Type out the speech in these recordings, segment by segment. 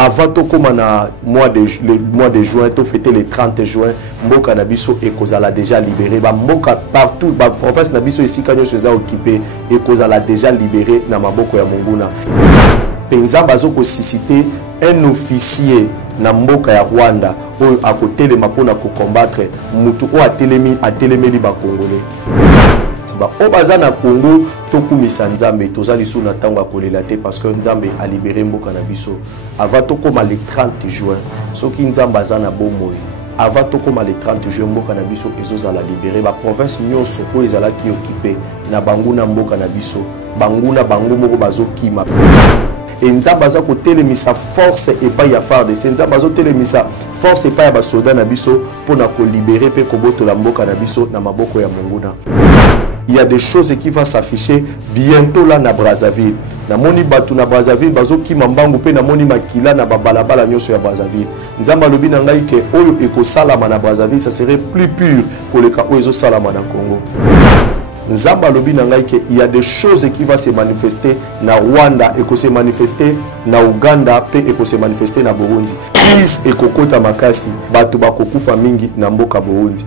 avant tout comme le mois de juin, tout fêté le 30 juin, Mboka Nabiso et Kozala déjà libéré. Mboka partout, la province Nabiso ici quand nous sommes occupés et Kozala déjà libéré na maboko ya Monguna. Penza bazoko suscité un officier na mboka ya Rwanda oyo à côté de mapona ko combattre mutu o atelemeli ba Congolais. Au bazar na Congo, tokumisa Nzambe, tozali sous na tango kolela te parce que Nzambe a libéré mboka na biso. Avant to koma le 30 juin, soki Nzambe azana bomoi. Avant to koma le 30 juin mboka na biso ezozala libéré ba province nyonso oyo ezalaki occupé na banguna mboka na biso. Banguna bango moko bazokima. Et Nzambe aza ko telemisa force et pas ya FARDC. Nzambe azo telemisa force et pas ya ba soldat na biso pour na ko libérer pe ko botola mboka na biso na maboko ya Monguna. Il y a des choses qui vont s'afficher bientôt là na Brazzaville. Na moni batu na Brazzaville bazo ki mambangu pe na moni makila na babalabala nyoso ya Brazzaville. Nzamba lobi na ngai ke oyo ekosalama na Brazzaville ça serait plus pur que le cas oyo salama na Congo. Nzamba lobi na ngai ke il y a des choses qui vont se manifester na Rwanda et se manifester na Uganda pe et se manifester na Burundi. Crise ekokota makasi batu bakokufa mingi na mboka Burundi.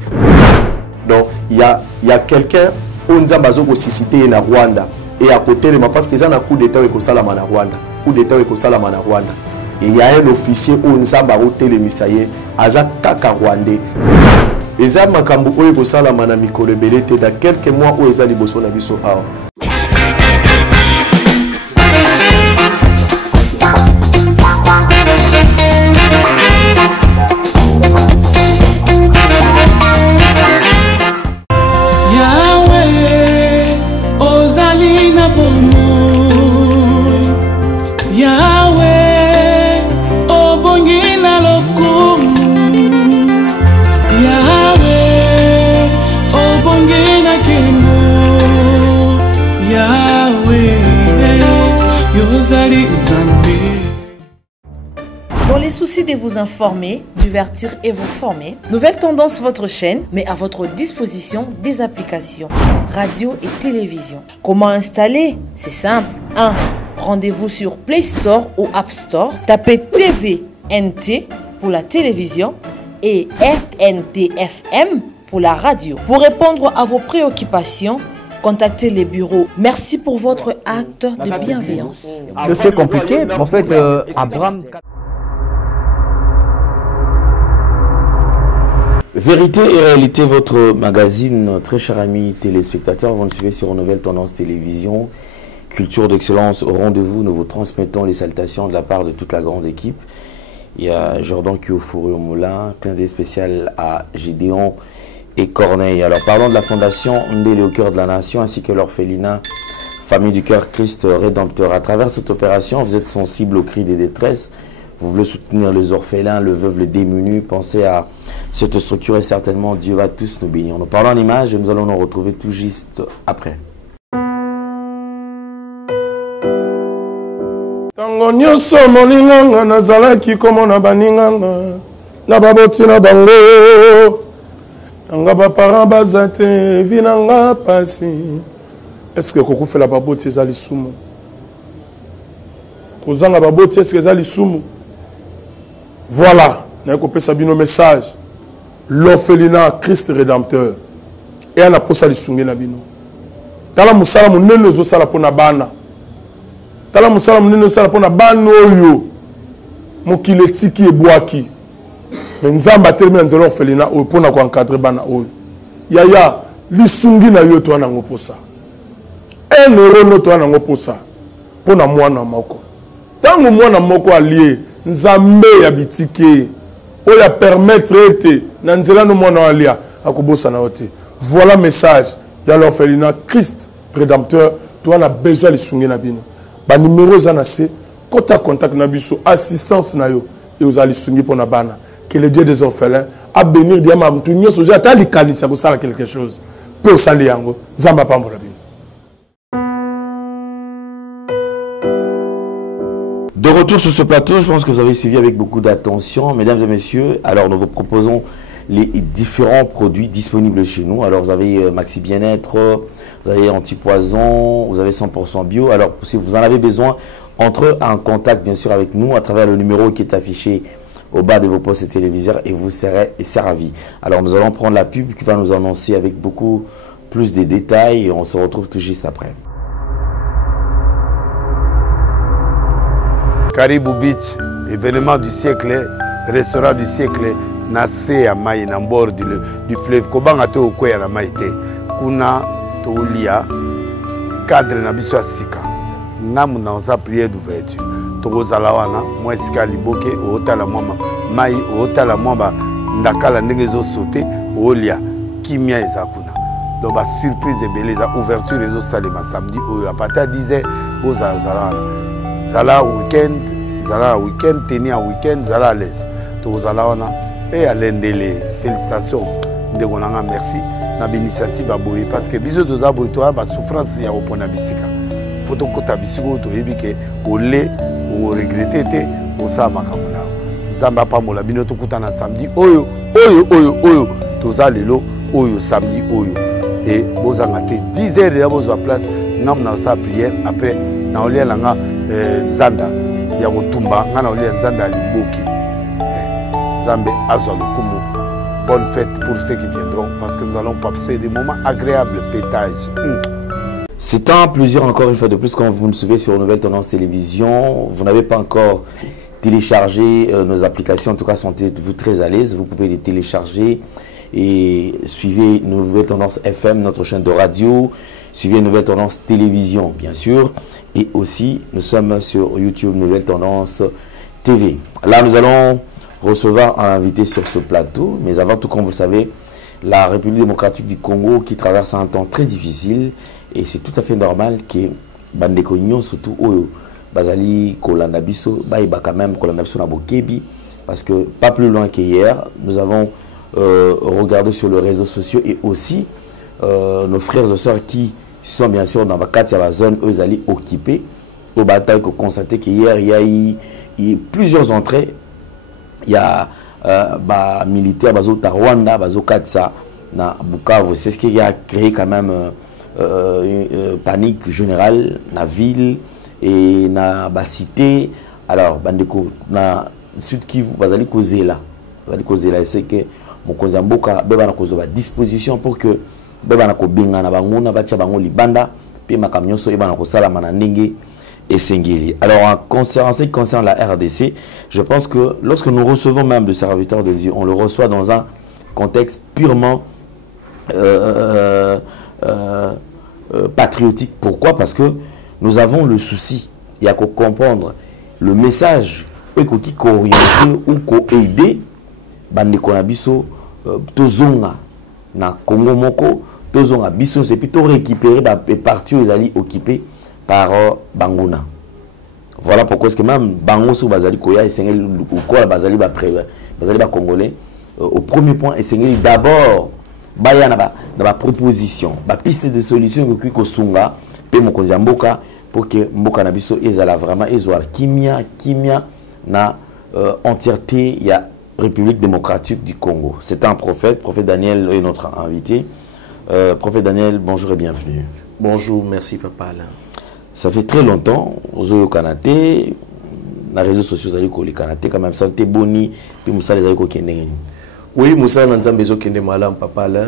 Donc il y a quelqu'un on a suscité na Rwanda et à côté de parce qu'ils ont un coup d'état au Salama na Rwanda, coup d'état au Salama na Rwanda. Et il y a un officier on a roté le misaye aza kaka rwandais. Et ça makambu au Salama na mikolo belete dans quelques mois où ils ont liboso na biso awa. Dans les soucis de vous informer, divertir et vous former, Nouvelle Tendance votre chaîne met à votre disposition des applications, radio et télévision. Comment installer? C'est simple. 1. Rendez-vous sur Play Store ou App Store. Tapez TVNT pour la télévision et RNTFM pour la radio. Pour répondre à vos préoccupations, contactez les bureaux. Merci pour votre acte de bienveillance. Le fait compliqué, en fait, Abraham... Vérité et réalité, votre magazine, très chers amis téléspectateurs, vous nous suivez sur Nouvelle Tendance Télévision, Culture d'Excellence au rendez-vous. Nous vous transmettons les salutations de la part de toute la grande équipe. Il y a Jordan qui est au fourré au moulin, clin d'œil spécial à Gédéon et Corneille. Alors parlons de la fondation Ndélé au cœur de la nation ainsi que l'orphelinat Famille du Cœur Christ Rédempteur. À travers cette opération, vous êtes sensible aux cris des détresses. Vous voulez soutenir les orphelins, le veuve, les démunis. Pensez à cette structure et certainement Dieu va tous nous bénir. Nous parlons en images et nous allons nous retrouver tout juste après. Tango nyonso molinganga nazalaki komona baninganga na baboti na bango nanga baparent baza te vinanga pasi. Est-ce que kokufela baboti ezali sumu? Kozanga baboti est-ce que ezali sumu? Voilà, nous avons un message. L'orphelinat Christ Rédempteur. Et on a posé les sungé na bino. Tala musala munene zo sala pona bana. Tala musala munene sala pona bana oyo. Mokile tiki ebwaki. Mais nzamba termine nzelo orphelinat oyo pona ko encadrer bana oyo. Yaya, li sungi na yo to na ngoposa. Un euro no to na ngoposa. Pona mwana moko. Tango mwana moko allié Nzambe ya bitike oya permettre ete na nzela no mwana alia akobosa na ote. Voilà message ya l'orphelinat Christ Rédempteur. Toi on a besoin de sungi na bino. Ba numéro za na se kota contact na biso assistance na yo et aux ali sungi pona bana. Que le Dieu des orphelins a bénir diama mtu nyoso ja tali kanisa ko sala quelque chose. Pour sali yango zamba pambola bino. De retour sur ce plateau, je pense que vous avez suivi avec beaucoup d'attention, mesdames et messieurs. Alors, nous vous proposons les différents produits disponibles chez nous. Alors, vous avez Maxi Bien-être, vous avez Anti-Poison, vous avez 100% bio. Alors, si vous en avez besoin, Entrez en contact bien sûr avec nous à travers le numéro qui est affiché au bas de vos postes téléviseurs et vous serez servis. Alors nous allons prendre la pub qui va nous annoncer avec beaucoup plus de détails et on se retrouve tout juste après. Caribou Beach, événement du siècle, restaurant du siècle, Nassé à Maï, en bord du fleuve. Kobanga te okoya na maïté. Kuna tolia cadre na biso asika. Ngamu na sa prière d'ouverture. Tokozala wana, moi sika liboke, otala mama, Maï, otala mama, ndakala ndenge zo sauter, olia, kimia ezakuna. Donc ba surprise ebele za ouverture ezo salema samedi à partir de 10h, boza zala. Zala week-end, zala week-end, tenir week-end, zala à l'aise. Tokozala wana et à l'endele. Félicitations. Ndegonanga merci. Na initiative à boye parce que biso toza boye to ba souffrance ya opona bisika. Faut kota bisiko to yebike olé ou regretter te o sa makamuna. Nzamba pa mola bino to kutana samedi oyo toza lelo oyo samedi oyo et bozanga te 10h ya bozwa place ngam na sa prière après na olia langa nzanda ya kotumba ngana olia nzanda limboki Zambe azwa lokumu. Bonne fête pour ceux qui viendront parce que nous allons passer des moments agréables, pétage. C'est un plaisir encore une fois de plus quand vous nous suivez sur Nouvelle Tendance Télévision. Vous n'avez pas encore téléchargé nos applications, en tout cas sentez-vous très à l'aise. Vous pouvez les télécharger et suivez Nouvelle Tendance FM, notre chaîne de radio. Suivez Nouvelle Tendance Télévision, bien sûr. Et aussi, nous sommes sur YouTube Nouvelle Tendance TV. Là, nous allons recevoir un invité sur ce plateau. Mais avant tout, comme vous le savez, la République démocratique du Congo qui traverse un temps très difficile. Et c'est tout à fait normal que Bandeko Nyon, surtout Bazali Kolanabiso, Baïba quand même Kolanabiso Nabokebi. Parce que pas plus loin qu'hier, nous avons regardé sur les réseaux sociaux et aussi nos frères et sœurs qui sont bien sûr dans la zone où ils allaient occuper. Au bataille, qu'on constatait qu'hier, il y a eu plusieurs entrées. Il y a des militaires, des Rwanda, des Katsa, na Bukavu. C'est ce qui a créé quand même une panique générale dans la ville et dans la cité. Alors, bandeko, na Sud Kivu, vous allez causer là. Vous allez causer là. C'est que mon Kozamboka, beba na kozo ba disposition pour que beba na ko benga na bango na batia bango libanda, pe makamnyoso eba na ko sala manandenge. Et Sengeli. Alors, en ce qui concerne la RDC, je pense que lorsque nous recevons même le serviteur de Dieu, on le reçoit dans un contexte purement patriotique. Pourquoi? Parce que nous avons le souci, il y a qu'à comprendre le message et qui orienté ou qui aider bande konabiso tozonga na Congo moko tozonga biso c'est plutôt récupérer des parties aux alliés occupés par Bangouna. Voilà pourquoi est-ce que même Bango sous Bazali Koya et Sengeli ou quoi Bazali ba congolais au premier point et Sengeli d'abord baya na proposition ba piste de solution que ko sunga pe mokonzi mboka pour que mboka na biso ezala vraiment ezoar kimia na entièreté il y a République démocratique du Congo. C'est un prophète Daniel est notre invité. Prophète Daniel, bonjour et bienvenue. Bonjour, merci Papa Alain. Ça fait très longtemps, aux Kanaté, les réseaux sociaux, les Kanaté, quand même, santé boni, puis Moussa les Aliko Kende. Oui, Moussa Nanzambezo Kende Malam, Papa Alain.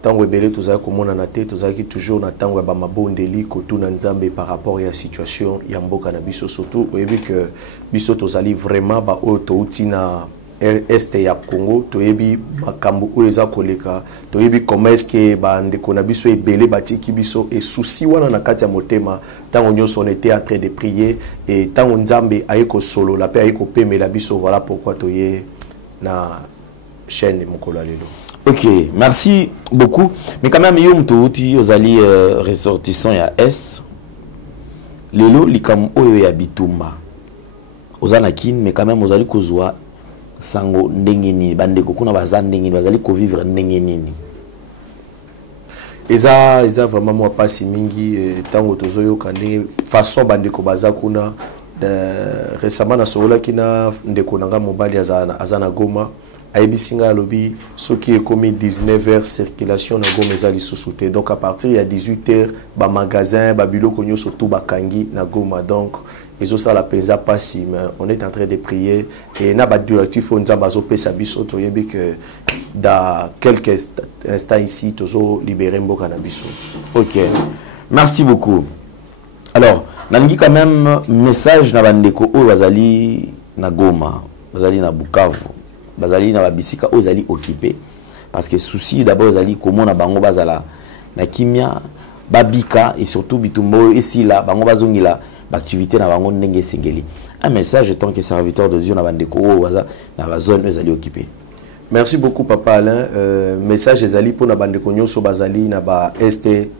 Tango Ebele, tous les Komonanate, tous les toujours na Tango Bamabondeli, Kotou Nanzambe par rapport à la situation, Yambo Kanabiso surtout, vous voyez que Biso Tozali vraiment, ba Otoutina. Est ya Congo toyebi makambo oeza koleka toyebi comment est-ce que bandeko na biso ebele batiki biso et souci wana na kati ya motema tango nyonso on était en train de prier et tango nzambe ayeko solo la paix ayeko pemela biso voilà pourquoi toye na chaîne mokolo lelo. OK, merci beaucoup mais quand même yo mtouti ozali ressortissant ya S lelo likam oyo ya bitumba ozana kin mais quand même ozali kozwa sango ndengeni bandeko kuna baza ndengeni bazali ko vivre ndengeni eza vraiment moi pasi mingi tango tozoyo kande façon bandeko baza kuna récemment na sola kina ndeko nanga mobali azana Goma Aïbisinga lobby, ce qui est commis 19h, circulation na Goma ezali sous-souté. Donc à partir de 18h, ba magasin, ba bilo konyo surtout ba kangi na Goma. Donc ils ont ça la pesa pas si mais on est en train de prier et na ba directif on nzamba zo pesa biso to yebi que dans quelques instants ici tozo libérer mboka na biso. OK. Merci beaucoup. Alors, nangi quand même message na bandeko o bazali na Goma, bazali na Bukavu. Bazali na babisika ozali occupé parce que souci d'abord ozali comment na bango bazala na kimia babika et surtout bitumbo ici là bango bazongila activité na bango ndenge sengeli. Un message tant que serviteur de Dieu na bandeko o baza na zone ozali occupé. Merci beaucoup papa Alain. Message ezali pour na bandeko nyonso bazali na ba este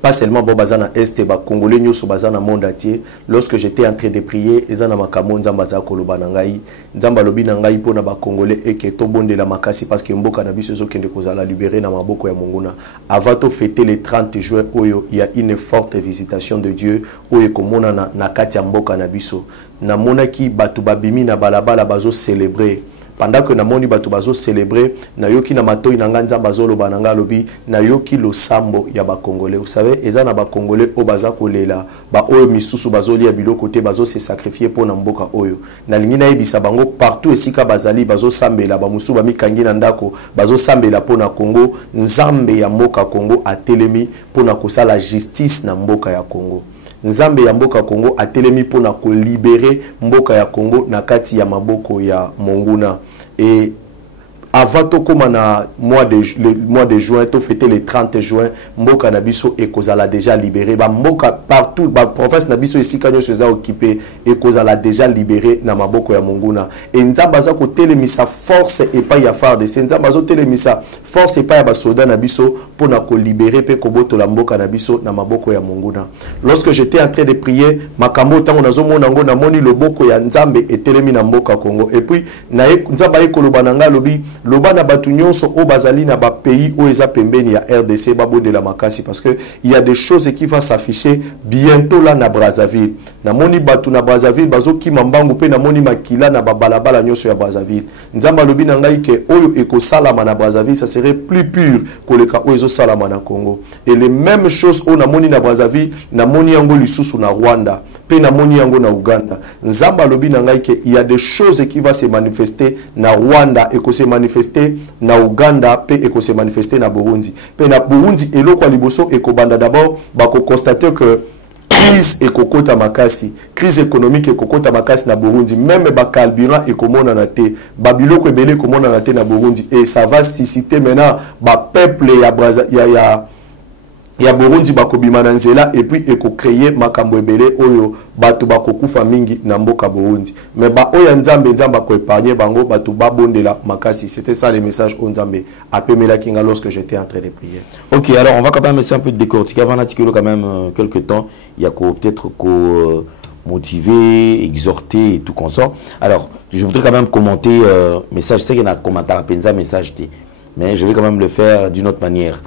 pas seulement Bobazana Est et Congolais nyonso bazana monde entier. Lorsque j'étais en train de prier, ezana makamo nzamba za koloba nangai, nzamba lobi nangai pona ba Congolais et que tobonde la makasi parce que mboka na biso zo kende kozala libérer na maboko ya monguna. Avant de fêter le 30 juin oyo, il y a une forte visitation de Dieu oyo komona na kati ya mboka na biso. Na monaki batu babimi na balabala bazo célébrer. Pendant que namoni batu bazo célébrer na yoki na matoi na nganza bazolo bananga lobi na yoki lo sambo ya ba Congolais. Vous savez eza na ba Congolais o baza kolela ba oyo misusu bazoli ya biloko te bazo se sacrifier pour na mboka oyo na lingi na yebisa bango partout esika bazali bazo sambela ba musu ba mikangi na ndako bazo sambela pour na Congo nzambe ya mboka Congo atelemi pour na kosala justice na mboka ya Congo. Nzambe ya mboka Congo atelemi pona ko libérer mboka ya Congo na kati ya maboko ya monguna. Et avant to koma na mois de juin, to fêter le 30 juin, mboka na biso e kozala déjà libéré. Ba mboka partout, ba province na biso ici kanyo seza occupé e kozala déjà libéré na maboko ya monguna. Et nzamba za ko telemisa force et pas ya farde. C'est nzamba zo telemisa force et pas ya ba soda na biso pona ko libérer pe ko boto la mboka na biso na maboko ya monguna. Lorsque j'étais en train de prier, makambo tango nazo mona ngo na moni loboko ya nzambe etelemi na mboka Congo. Et puis na nzamba e koloba nanga lobi loba na batu nyonso o bazali na ba pays o eza pembeni ya RDC babonde la makasi parce que il y a des choses qui vont s'afficher bientôt là na Brazzaville. Na moni batu na Brazzaville bazo ki mambangu pe na moni makila na babalabala nyonso ya Brazzaville. Nzamba lobi na ngai ke oyo eko salama na Brazzaville ça serait plus pur que le cas o ezo salama na Congo. Et les mêmes choses o na moni na Brazzaville na moni yango lisusu na Rwanda pe na moni yango na Uganda. Nzamba lobi na ngai ke il y a des choses qui vont se manifester na Rwanda et que se manifester na Uganda pe eko se manifester na Burundi. Pe na Burundi eloko liboso eko banda d'abord bako constater que crise ekokota makasi, crise économique ekokota makasi na Burundi, même ba carburant ekomona na te, ba biloko ebele ekomona na te na Burundi et ça va susciter maintenant ba peuple ya Burundi bakobima na nzela et puis eko créer makambo ebele oyo batu bakokufa mingi na mboka Burundi. Mais ba oya nzambe ko épargner bango batu babondela makasi. C'était ça le message au nzambe apemela kinga lorsque j'étais en train de prier. OK, alors on va quand même essayer un peu de décortiquer avant l'article quand même quelques temps, il y a peut-être motiver, exhorter et tout consort. Alors, je voudrais quand même commenter message, je sais qu'il y a un commentaire à penza message mais je vais quand même le faire d'une autre manière.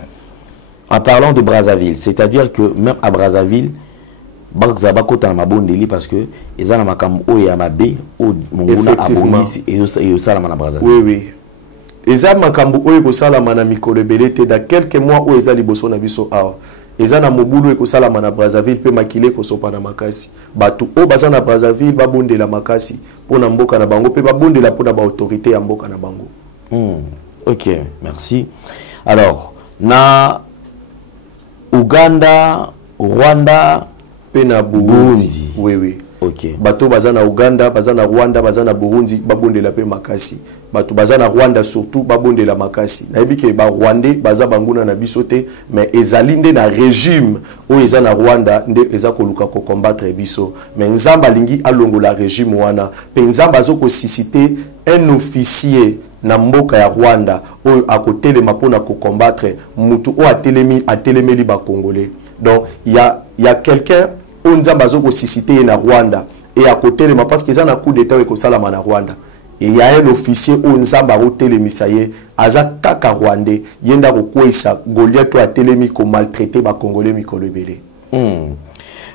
En parlant de Brazzaville, c'est-à-dire que même à Brazzaville, Bakota na mabondeli parce que ezana makam o ya mabe o monguna abonisi et salama na Brazzaville. Oui oui. Ezana makambu o ko salama na mikolo belete da quelques mois o ezali boso na biso awa. Ezana mobulu ko salama na Brazzaville pe makile ko sopa na makasi. Batu o bazana Brazzaville babondela makasi pona mboka na bango pe babondela pona ba autorité ya mboka na bango. OK, merci. Alors, na Uganda, Rwanda, pena Burundi. Oui oui. OK. Bato bazana Uganda, bazana Rwanda, bazana Burundi, babondela pe makasi. Bato bazana Rwanda surtout babondela makasi. Na yebike ba Rwandais baza banguna na bisote mais ezalinde na régime o ezana Rwanda nde eza koluka ko combattre biso. Mais nzamba lingi alongola régime wana. Pe nzamba zoko susciter un officier na mboka ya Rwanda oyo akotelema pona ko combattre mutu o atelemeli ba Congolais. Donc il y a quelqu'un on nzamba zoko susciter na Rwanda et akotelema parce que ça na coup d'état ko salama na Rwanda. Et il y a un officier on nzamba otelemisa ye aza kaka Rwandais yenda ko kwesa Goliath to atelemi ko maltraiter ba Congolais mikolo ebele.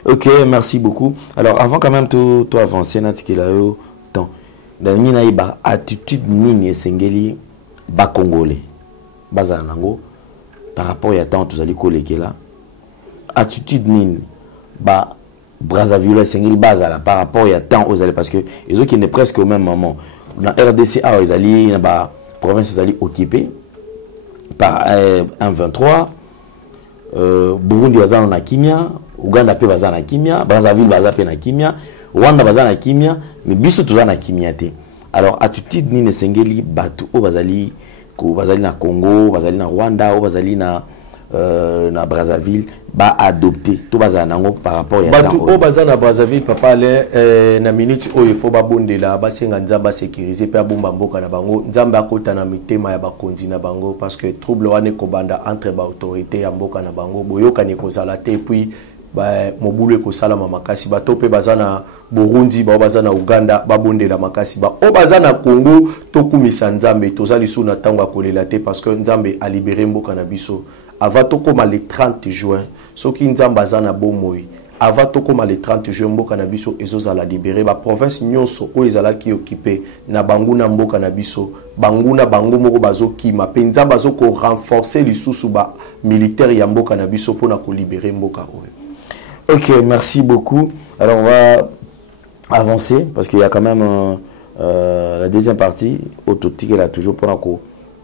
OK, merci beaucoup. Alors avant quand même to avancer na tikela yo temps. Dans nina iba attitude nini esengeli bas congolais bazala nango par rapport à tant tozali kolekela attitude nini ba Brazzaville sengil bazala par rapport à tant aux allés parce que ils ont qui n'est presque au même moment dans RDCA ils allaient dans ba province allait occupée par M23 Burundi bazana na kimia Uganda pe bazana na kimia Brazzaville bazana pe na kimia Rwanda bazana na kimia mais biso tozana na kimia te alors attitude ni sengeli batu o bazali na Congo bazali na Rwanda o bazali na Brazzaville ba adopté tout bazana nango par rapport à batu o bazana Brazzaville papa le na minute o il faut ba bondela ba senga nzamba sécuriser pe abomba mboka na bango nzamba akota na mitema ya bakonzi na bango parce que trouble wane ko banda entre ba autorité ya mboka na bango boyoka ne kozala te puis ba mobulu ko salama makasi ba topé bazana Burundi ba bazana Uganda ba bondela makasi ba o bazana Congo to kumisa nzambe tozali suna tango akolela te parce que nzambe a libéré mboka na biso avant to koma le 30 juin soki nzambe bazana bomoi avant to koma le 30 juin mboka na biso ezozala libéré ba province nyonso o ezala ki occupé na banguna mboka na biso banguna bango moko bazokima pe nzambe bazoko renforcer lisusu ba militaire ya mboka na biso pona ko libérer mboka oyo. Ok, merci beaucoup. Alors on va avancer parce qu'il y a quand même la deuxième partie. Autotique là toujours pour un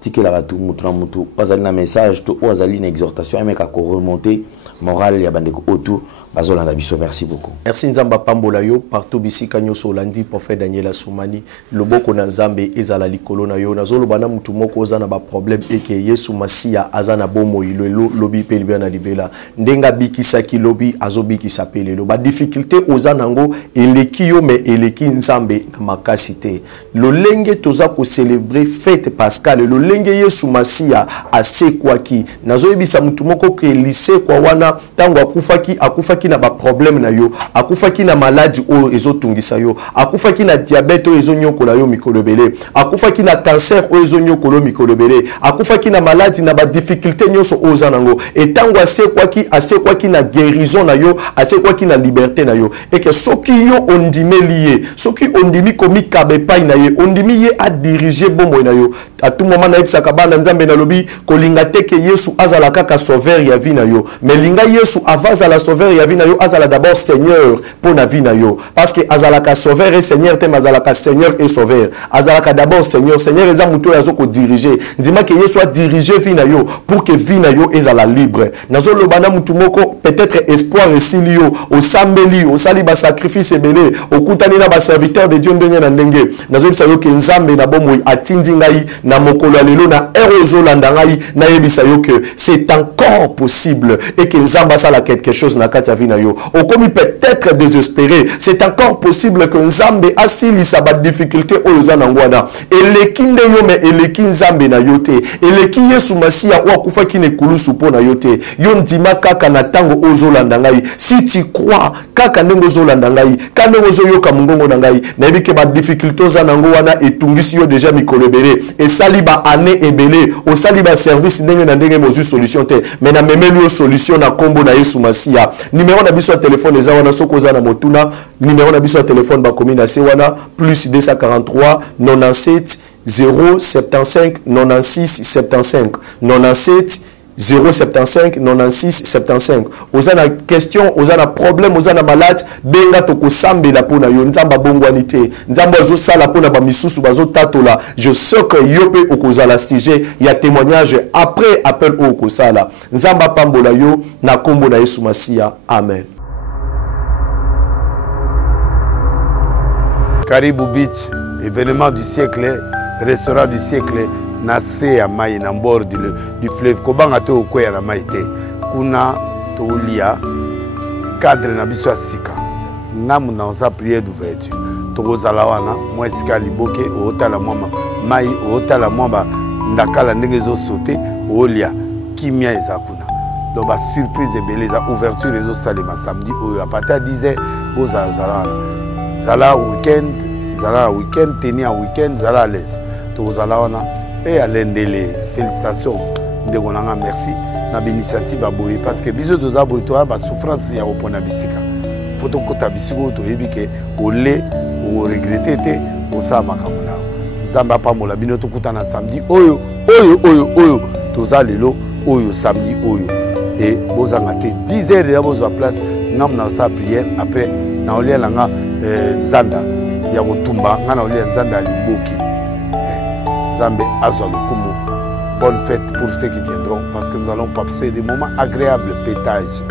ticket là tout mutra mutu. Bazali na message tout bazali na exhortation mais qu'à remonter moral ya bandeko autour bazola na biso. Merci beaucoup. Merci nzamba pambola yo partout bisika nyoso olandi prophète Daniel Soumani loboko na nzambe ezala likolo na yo nazolo bana mutu moko ozana ba problème eke Yesu Masia azana bomo ilelo lobi pe libana libela ndenga bikisaki lobi azobikisa pe lelo ba difficulté ozana ngo eleki yo mais eleki nzambe na makasité lolenge toza ko célébrer fête Pascal lolenge Yesu Masia asekwaki nazoyebisa mutu moko ke lycée kwa wana tango akufaki na ba problème na yo akufaki na maladie o ezotungisa yo akufaki na diabète o ezonyokola yo mikolobele akufaki na cancer o ezonyokolo mikolobele akufaki na maladie na ba difficulté nyonso ozanango etango asekwaki na guérison na yo asekwaki na liberté na yo et que soki yo ondimeli ye soki ondimi komi kabepai na ye ondimi ye a diriger bombo na yo à tout moment na ebisaka bana nzambe na lobi kolinga teke Yesu azala kaka sauveur ya vie na yo mais linga Yesu avaza la sauveur ya vie na yo azala d'abord Seigneur pour na vie na yo parce que azala ka sauveur et Seigneur te mazala ka Seigneur et sauveur azala ka d'abord Seigneur eza muto ya zoko diriger ndima ke Yesu a diriger vie na yo pour que vie na yo ezala libre nazo lobana mutu moko peut-être espoir esili yo osambeli osali ba sacrifice ebele okutani na ba serviteur de Dieu ndenge na ndenge nazo bisa yo ke nzambe na bomoi atindi ngai na mokolo lelo na erozo landa ngai na yebisa yo que c'est encore possible et que nzamba sala quelque chose na kati ya vie na yo okomi peut-être désespéré c'est encore possible que nzambe asilisa ba difficulté oyo za nangwana eleki nde yo me eleki nzambe na yo te eleki Yesu Masia o akufa kine kulusu po na yo te yo ndima kaka na tango ozolanda ngai si tu crois kaka ndenge ozolanda ngai kande ozoyoka mungongo na ngai na yebike ba difficulté za nango wana etungisi yo déjà mikolebele et sali ba année ebele o sali ba service ndenge na ndenge mozu solution te mais na memeli yo solution na kombo na Yesu Masia numéro na biso ya téléphone eza wana soko za na motuna numéro na biso ya téléphone ba komina se wana plus 243 97 075 96 75 97 075 96 75 ozana question ozana problème ozana malade benga toko sambela pona yo nzamba bongwani te nzamba zo sala pona ba misusu bazo tatola je sais que yope okozala sujet ya témoignage après appel au kosala nzamba pambola yo na kombo na Yesu Masia amen. Caribou Beach, événement du siècle, restaurant du siècle, Nassé à Maï, en bord du fleuve. Kobanga te okoya na Maïté. Kuna tolia cadre na biso sika. Ngamu na onza prière d'ouverture. Tokozala wana, moi sika liboke, otala mwamba. Maï, otala mwamba. Ndakala ndenge zo sauter, olia. Kimia ezakuna. Donc ba surprise ebele za ouverture ezo salema samedi à partir de 10h boza zala. Zala week-end, tenir un week-end, zala à l'aise. Tokozala wana. Et à l'endele, félicitations. Ndegonanga merci. Na l'initiative à boye parce que biso doza boye toi ba souffrance ya opona bisika. Faut to kota bisiko to ebike olé ou regretter te o sa makamuna. Nzamba pambola bino tokutana samedi oyo toza lelo oyo samedi oyo et bozanga te 10h déjà bozwa place ngamna sa prière après na olia langa nzanda ya kotumba ngana olia nzanda limboki Zambe azwa lokumu. Bonne fête pour ceux qui viendront parce que nous allons passer des moments agréables pétage.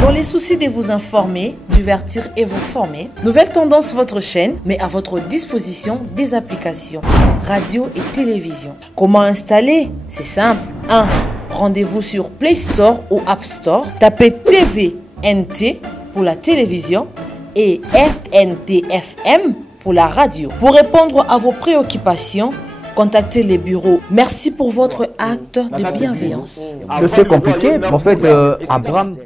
Dans les soucis de vous informer, divertir et vous former, Nouvelle Tendance votre chaîne met à votre disposition des applications, radio et télévision. Comment installer? C'est simple. 1. Rendez-vous sur Play Store ou App Store. Tapez TVNT pour la télévision et RNTFM pour la radio. Pour répondre à vos préoccupations, contactez les bureaux. Merci pour votre acte de bienveillance. C'est compliqué, en fait, Abraham...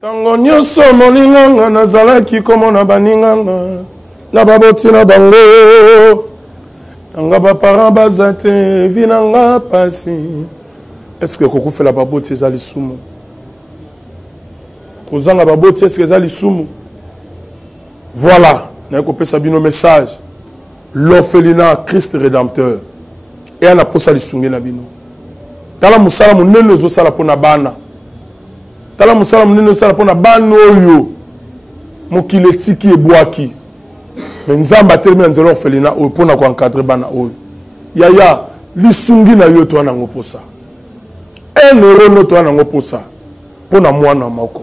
Tango nyonso molinganga nazalaki komona baninganga na baboti na bango nanga baparent baza te vinanga pasi. Est-ce que kokufela baboti eza lisumu? Kozanga baboti est-ce que eza lisumu? Voilà, na kopesa bino message. L'orphelinat Christ rédempteur et ana posa lisungi na bino. Tala musala munene zo sala pona bana. Tala musala munene sala pona bana oyo mokile tiki ebwaki. Mais nzamba termine nzelo orphelinat oyo pona ko encadrer bana oyo. Yaya lisungi na yo to ana ngoposa. 1 euro no to ana ngoposa pona mwana moko.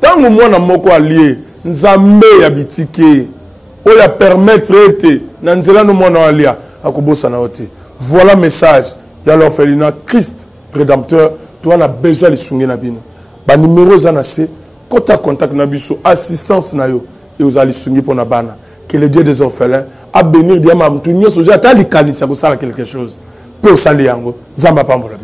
Tango mwana moko allié nzambe ya bitike oya permettre ete na nzela no mwana alia akobosa na ote. Voilà message ya l'orphelinat Christ rédempteur to ana besoin lisungi na bino. Ba numéro za na se kota contact na biso assistance na yo et aux alisungi pour na bana. Que le Dieu des orphelins a bénir diama mtunyo soja ta likanisa ko sala quelque chose pour sali yango zamba pambola.